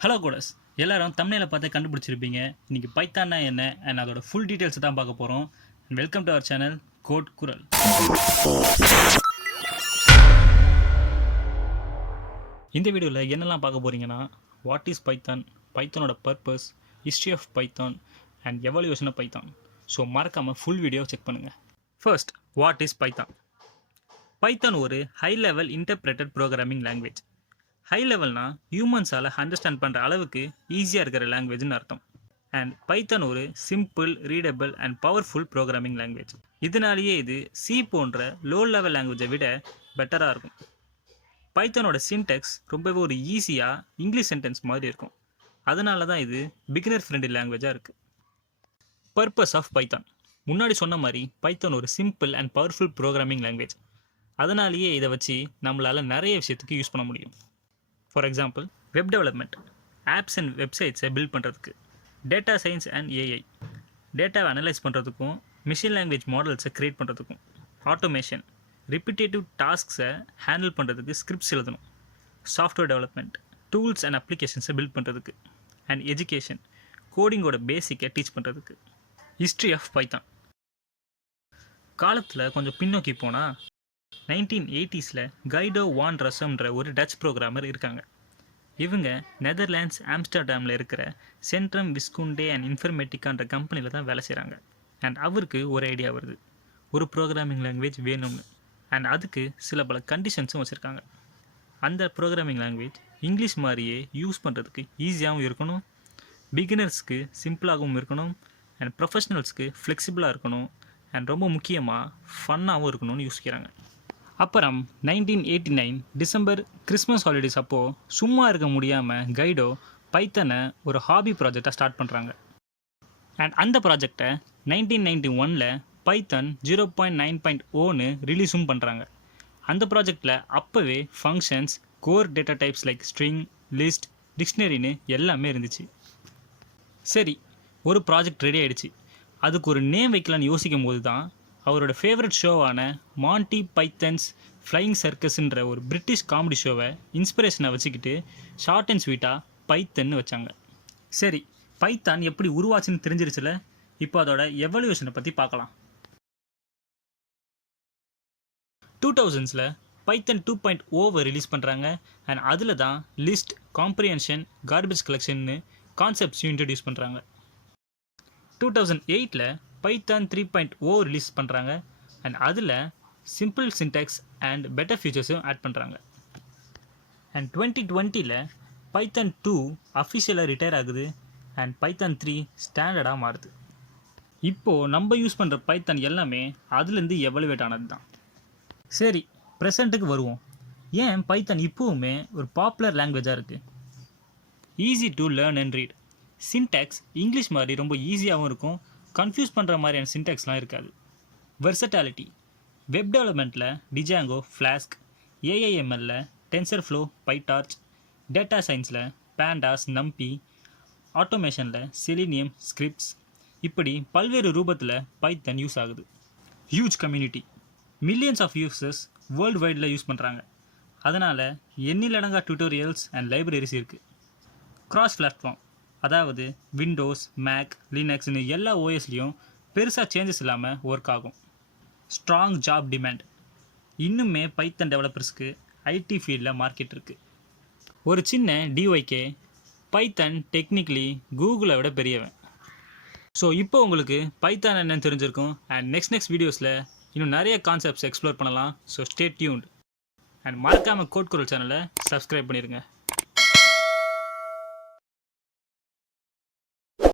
Hello codes, எல்லாரும் தம்ப்நெயிலை பார்த்து கண்டுபிடிச்சிருப்பீங்க. இன்னைக்கு பைத்தான்னா என்ன அண்ட் அதோட ஃபுல் டீட்டெயில்ஸ் தான் பார்க்க போகிறோம். Welcome to our channel code Kural. இந்த வீடியோவில் என்னெல்லாம் பார்க்க போகிறீங்கன்னா, வாட் இஸ் பைத்தான், பைத்தானோட purpose, history of Python and evolution of Python. So மறக்காமல் ஃபுல் வீடியோ செக் பண்ணுங்கள். First, what is Python? Python ஒரு high level interpreted programming language. High லெவல்னா ஹியூமன்ஸால் அண்டர்ஸ்டாண்ட் பண்ணுற அளவுக்கு ஈஸியாக இருக்கிற லாங்குவேஜ்னு அர்த்தம். அண்ட் பைத்தான் ஒரு simple, readable and powerful programming language. இதனாலேயே இது சி போன்ற லோ லெவல் லாங்குவேஜை விட பெட்டராக இருக்கும். பைத்தானோட சின்டெக்ஸ் ரொம்பவே ஒரு ஈஸியாக இங்கிலீஷ் சென்டென்ஸ் மாதிரி இருக்கும். அதனால தான் இது பிகினர் ஃப்ரெண்ட்லி லாங்குவேஜாக இருக்குது. Purpose of Python. முன்னாடி சொன்ன மாதிரி பைத்தான் ஒரு simple and powerful programming language. அதனாலேயே இதை வச்சு நம்மளால் நிறைய விஷயத்துக்கு யூஸ் பண்ண முடியும். For example, web development, apps and வெப்சைட்ஸை பில்ட் பண்ணுறதுக்கு, டேட்டா சயின்ஸ் அண்ட் ஏஐ, டேட்டாவை அனலைஸ் பண்ணுறதுக்கும், மிஷின் லாங்குவேஜ் மாடல்ஸை க்ரியேட் பண்ணுறதுக்கும், ஆட்டோமேஷன், ரிப்பிட்டேட்டிவ் டாஸ்க்ஸை ஹேண்டில் பண்ணுறதுக்கு ஸ்கிரிப்ட்ஸ் எழுதணும், சாஃப்ட்வேர் டெவலப்மெண்ட், டூல்ஸ் அண்ட் அப்ளிகேஷன்ஸை பில்ட் பண்ணுறதுக்கு, அண்ட் எஜுகேஷன், கோடிங்கோட பேசிக்கை டீச் பண்ணுறதுக்கு. History of Python. காலத்தில் கொஞ்சம் பின்னோக்கி போனால் 1980s கைடோ வான் ரசம்ன்ற ஒரு டச் ப்ரோக்ராமர் இருக்காங்க. இவங்க நெதர்லாண்ட்ஸ் ஆம்ஸ்டர்டாமில் இருக்கிற சென்ட்ரம் விஸ்குண்டே அண்ட் இன்ஃபர்மேட்டிக்கான்ற கம்பெனியில் தான் வேலை செய்கிறாங்க. அண்ட் அவருக்கு ஒரு ஐடியா வருது, ஒரு ப்ரோக்ராமிங் லாங்குவேஜ் வேணும்னு. அண்ட் அதுக்கு பல கண்டிஷன்ஸும் வச்சுருக்காங்க. அந்த ப்ரோக்ராமிங் லாங்குவேஜ் இங்கிலீஷ் மாதிரியே யூஸ் பண்ணுறதுக்கு ஈஸியாகவும் இருக்கணும், பிகினர்ஸ்க்கு சிம்பிளாகவும் இருக்கணும், அண்ட் ப்ரொஃபஷ்னல்ஸ்க்கு ஃப்ளெக்சிபிளாக இருக்கணும், அண்ட் ரொம்ப முக்கியமாக ஃபன்னாகவும் இருக்கணும்னு யோசிக்கிறாங்க. அப்புறம் 1989 டிசம்பர் கிறிஸ்மஸ் ஹாலிடேஸ் அப்போது சும்மா இருக்க முடியாமல் கைடோ பைத்தானை ஒரு ஹாபி ப்ராஜெக்டாக ஸ்டார்ட் பண்ணுறாங்க. அண்ட் அந்த ப்ராஜெக்டை 1991 பைத்தான் 0.9.0ன்னு ரிலீஸும் பண்ணுறாங்க. அந்த ப்ராஜெக்டில் அப்போவே functions, core data types like string, list, டிக்ஷனரின்னு எல்லாமே இருந்துச்சு. சரி, ஒரு ப்ராஜெக்ட் ரெடி ஆகிடுச்சு. அதுக்கு ஒரு நேம் வைக்கலான்னு யோசிக்கும் போது தான் அவரோட ஃபேவரட் ஷோவான மான்டி பைத்தன்ஸ் ஃப்ளையிங் சர்க்கஸ்ன்ற ஒரு பிரிட்டிஷ் காமெடி ஷோவை இன்ஸ்பிரேஷனை வச்சுக்கிட்டு ஷார்ட் அண்ட் ஸ்வீட்டாக பைத்தன்னு வச்சாங்க. சரி, பைத்தான் எப்படி உருவாச்சுன்னு தெரிஞ்சிருச்சுல. இப்போ அதோட எவல்யூஷனை பற்றி பார்க்கலாம். 2000s பைத்தன் 2.0 ரிலீஸ் பண்ணுறாங்க. அண்ட் அதில் தான் லிஸ்ட், காம்ப்ரிஹென்ஷன், கார்பேஜ் கலெக்ஷன்னு கான்செப்ட்ஸையும் இன்ட்ரடியூஸ் பண்ணுறாங்க. 2008 பைத்தான் 3.0 ரிலீஸ் பண்ணுறாங்க. அண்ட் அதில் சிம்பிள் சின்டாக்ஸ் அண்ட் பெட்டர் ஃபீச்சர்ஸும் ஆட் பண்ணுறாங்க. அண்ட் 2020 பைத்தான் 2 அஃபிஷியலாக ரிட்டையர் ஆகுது. அண்ட் பைத்தான் 3 ஸ்டாண்டர்டாக மாறுது. இப்போது நம்ம யூஸ் பண்ணுற பைத்தான் எல்லாமே அதுலேருந்து எவல்யூவேட் ஆனது தான். சரி, ப்ரெசண்ட்டுக்கு வருவோம். ஏன் பைத்தான் இப்போவுமே ஒரு பாப்புலர் லாங்குவேஜாக இருக்குது? Easy to learn and read. Syntax English மாதிரி ரொம்ப ஈஸியாகவும் இருக்கும், கன்ஃபியூஸ் பண்ணுற மாதிரியான சின்டாக்ஸ்லாம் இருக்காது. வெர்சட்டாலிட்டி. வெப் டெவலப்மெண்ட்டில் டிஜாங்கோ, ஃப்ளாஸ்க், ஏஐஎம்எல்ல டென்சர்ஃப்ளோ, பைடார்ச், டேட்டா சயின்ஸில் பேண்டாஸ், நம்பி, ஆட்டோமேஷனில் செலினியம், ஸ்கிரிப்ட்ஸ், இப்படி பல்வேறு ரூபத்தில் பைத்தான் யூஸ் ஆகுது. Huge community. Millions of users வேர்ல்டு வைடில் யூஸ் பண்ணுறாங்க. அதனால் எண்ணிலடங்கா டியூட்டோரியல்ஸ் அண்ட் லைப்ரரிஸ் இருக்குது. கிராஸ் பிளாட்ஃபார்ம், அதாவது விண்டோஸ், மேக், லினக்ஸ்னு எல்லா ஓஎஸ்லேயும் பெருசாக சேஞ்சஸ் இல்லாமல் ஒர்க் ஆகும். Strong job demand. இன்னுமே பைத்தான் டெவலப்பர்ஸ்க்கு ஐடி ஃபீல்டில் மார்க்கெட் இருக்குது. ஒரு சின்ன டிஒய்கே, பைத்தான் டெக்னிக்கலி கூகுளை விட பெரியவன். ஸோ இப்போ உங்களுக்கு பைத்தான் என்னன்னு தெரிஞ்சிருக்கும். அண்ட் நெக்ஸ்ட் வீடியோஸில் இன்னும் நிறைய கான்செப்ட்ஸ் எக்ஸ்ப்ளோர் பண்ணலாம். So stay tuned. அண்ட் மறக்காமல் கோட் குரல் சேனலை சப்ஸ்கிரைப் பண்ணிடுங்க.